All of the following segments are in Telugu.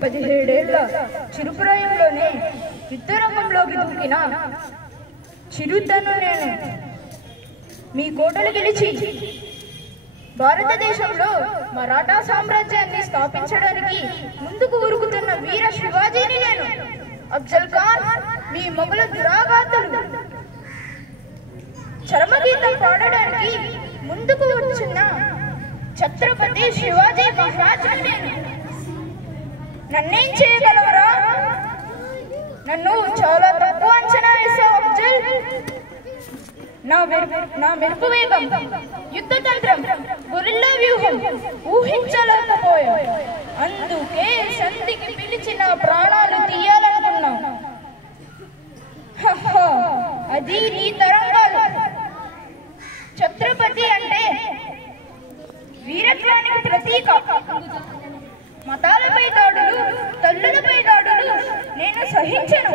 పదిహేడేళ్ల చిరుప్రాయంలోనే యుద్ధరంగంలోకి దూకిన చిరుతను నేను. మీ కోటలు గెలిచి భారతదేశంలో మరాఠా సామ్రాజ్యాన్ని స్థాపించడానికి ముందుకు ఉరుకుతున్న వీర శివాజీని నేను. అఫ్జల్ ఖాన్ మీ మొఘల దురాఘాతులు చరమగీతం పాడడానికి ముందుకు వచ్చిన ఛత్రపతి శివాజీ మహారాజుని నేను. నన్నేం చేయగలవరా? నన్ను చాలా తక్కువ అంచనా వేసావు అఫ్జల్. నా మెరుపు వేగం, యుద్ధ తంత్రం, గొరిల్లా వ్యూహం ఊహించలేకపోయా. అందుకే సంధికి పిలిచి నా ప్రాణాలు తీయాలనుకున్నా. అది నీ తరంగాలు. ఛత్రపతి అంటే వీరత్వానికి ప్రతీక. మతాలపై దాడులు, తల్లులపై దాడులు నేను సహించను.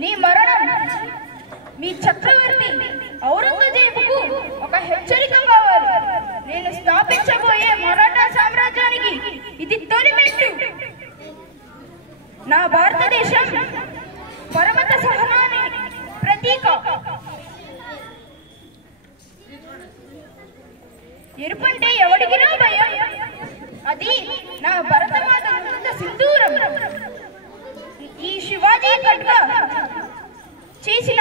నీ మరణం మీ చక్రవర్తి ఔరంగజేబుకు ఒక హెచ్చరిక కావాలి. నేను స్థాపించబోయే మరాఠా సామ్రాజ్యానికి ఇది తొలి మెట్టు. నా భారతదేశం పరమత సహనానికి ప్రతీక. ఎరుపంటే ఎవడికిరా భయం? అది నా భరతమాత సింధూరం. ఈ శివాజీ ఖడ్గా చేసిన